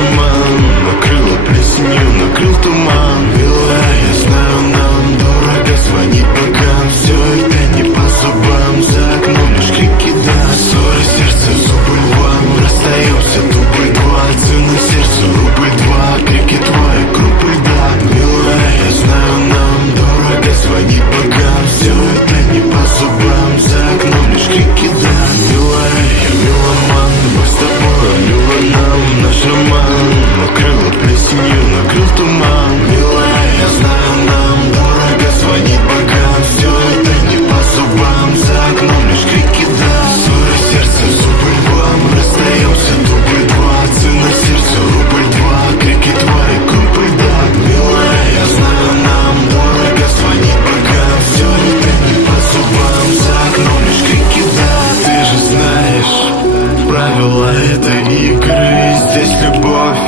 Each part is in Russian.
роман накрыло плесенью, накрыл туман. Милая, я знаю, нам дорого звонить богам. Все это не по зубам, за окном лишь крики да. Ссоры сердце, зубы льва, расстаемся дубль два. Цена сердцу рубль два, крики твои, крупы да. Милая, я знаю, нам дорого звонить богам. Все это не по зубам, за окном лишь крики да. Милая, я меломан, мы с тобой, мило нам. Наш роман накрыло плесенью, накрыл туман. Милая, я знаю, нам дорого звонить богам. Все это не по зубам, за окном лишь крики да. Ссоры сердце, зубы льва, мы расстаемся дубль два. Цена сердцу рубль два, крики твои, крупы да. Милая, я знаю, нам дорого звонить богам. Все это не по зубам, за окном лишь крики да. Ты же знаешь правила этой игры. Здесь любовь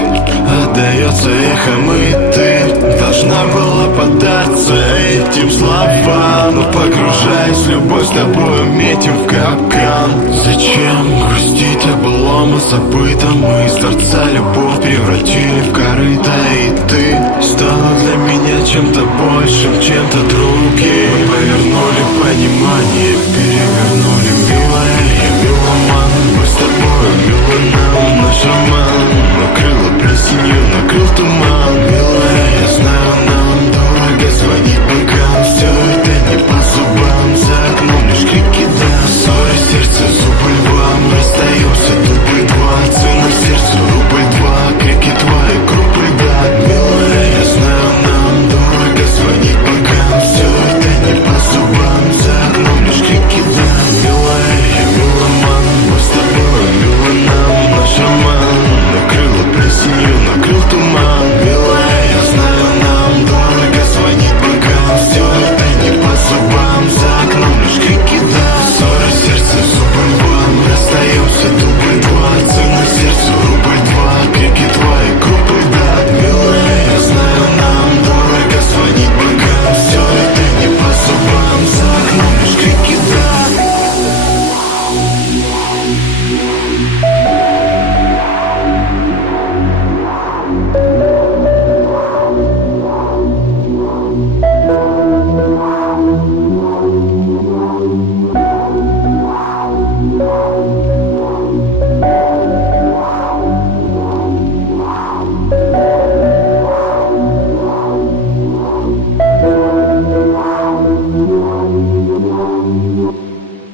отдается эхом, и ты должна была поддаться этим словам. Но погружаясь в любовь, с тобой метим в капкан. Зачем грустить о былом, о забытом? Мы из торца любовь превратили в корыто, и ты стала для меня чем-то большим, чем-то другим. Мы повернули понимание, перевернули. Милая, я меломан, мы с тобой, мило нам. Наш роман